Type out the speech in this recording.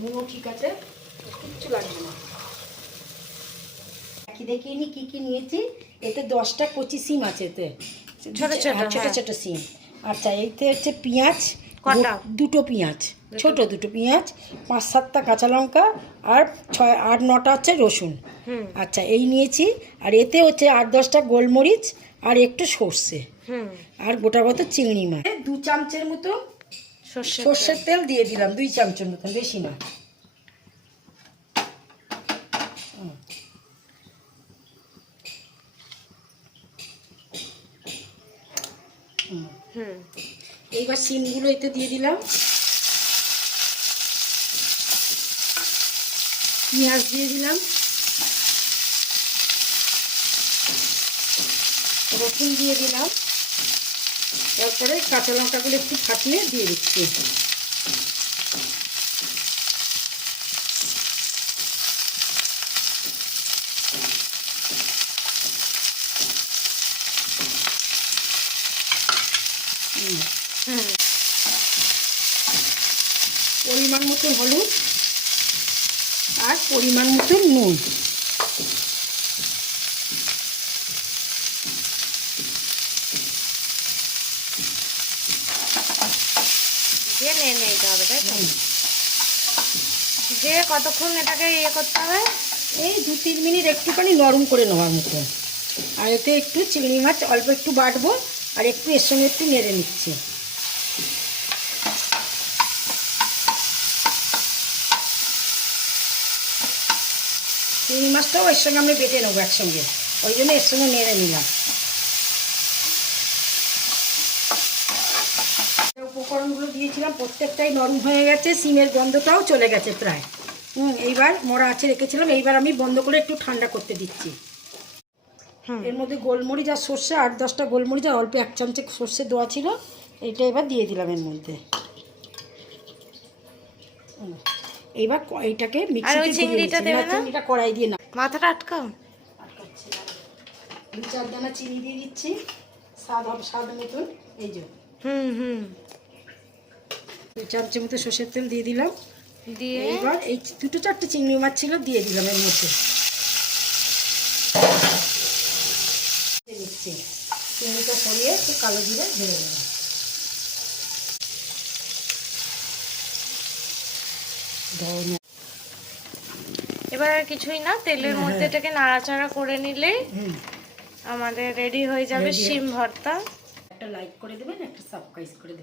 নুনও ঠিক আছে, কিচ্ছু লাগবে না। কি দেখিয়ে নি কী কী নিয়েছি। এতে 10টা কচি সিম আছে, এতে ছোটো ছোটো সিম। আচ্ছা, এইতে হচ্ছে পেঁয়াজ, দুটো পেঁয়াজ, ছোট দুটো পেঁয়াজ, 5-7টা কাঁচা লঙ্কা, আর 6-8-9টা হচ্ছে রসুন। আচ্ছা, এই নিয়েছি। আর এতে হচ্ছে 8-10টা গোলমরিচ, আর একটু সর্ষে, আর গোটা মতো চিংড়ি মাছ। 2 চামচের মতো সর্ষের তেল দিয়ে দিলাম, 2 চামচের মতো, বেশি না। এইবার সিমগুলো এতে দিয়ে দিলাম, পেঁয়াজ দিয়ে দিলাম, রসুন দিয়ে দিলাম, তারপরে কাঁচা লঙ্কাগুলো একটু ফাটিয়ে দিয়ে দিচ্ছি। পরিমাণ মতো হলুদ আর পরিমাণ মতো নুন। দিয়ে নিয়ে নিতে হবে, তাই তো? দিয়ে কতক্ষণ এটাকে করতে হবে? এই 2-3 মিনিট একটুখানি নরম করে নেওয়ার মতো। আর এতে একটু চিংড়ি মাছ অল্প একটু বাটবো, আর একটু এর সঙ্গে একটু নেড়ে নিচ্ছি। চিংড়ি মাছটাও এর সঙ্গে আমি বেটে নেবো একসঙ্গে, ওই জন্য এর সঙ্গে নেড়ে নিলাম। উপকরণগুলো দিয়েছিলাম প্রত্যেকটাই নরম হয়ে গেছে, সিমের গন্ধটাও চলে গেছে প্রায়। এইবার মরা আছে রেখেছিলাম, এইবার আমি বন্ধ করে একটু ঠান্ডা করতে দিচ্ছি। এর মধ্যে গোলমরিচ আর সর্ষে, 8-10টা গোলমরিচ আর অল্প 1 চামচে সর্ষে দেওয়া ছিল, এটা এবার দিয়ে দিলাম এর মধ্যে। এইবার এইটাকে মিক্সিতে চিংড়িটা কড়াই দিয়ে না, মাথাটা আটকাও। 2-4 দানা চিনি দিয়ে দিচ্ছি, স্বাদ মতন। এই যে 2 চামচের মতো সর্ষের তেল দিয়ে দিলাম, দিয়ে এবার এই 2-4টে চিংড়ি মাছ ছিল দিয়ে দিলাম এর মধ্যে। নিচ্ছি, চিংড়িটা সরিয়ে একটু কালো জিরে ঢেলে দেবো। এবার আর কিছুই না, তেলের মধ্যে এটাকে নাড়াচাড়া করে নিলে আমাদের রেডি হয়ে যাবে শিম ভর্তা। একটা লাইক করে দেবেন, একটা সাবস্ক্রাইব করে দেবেন।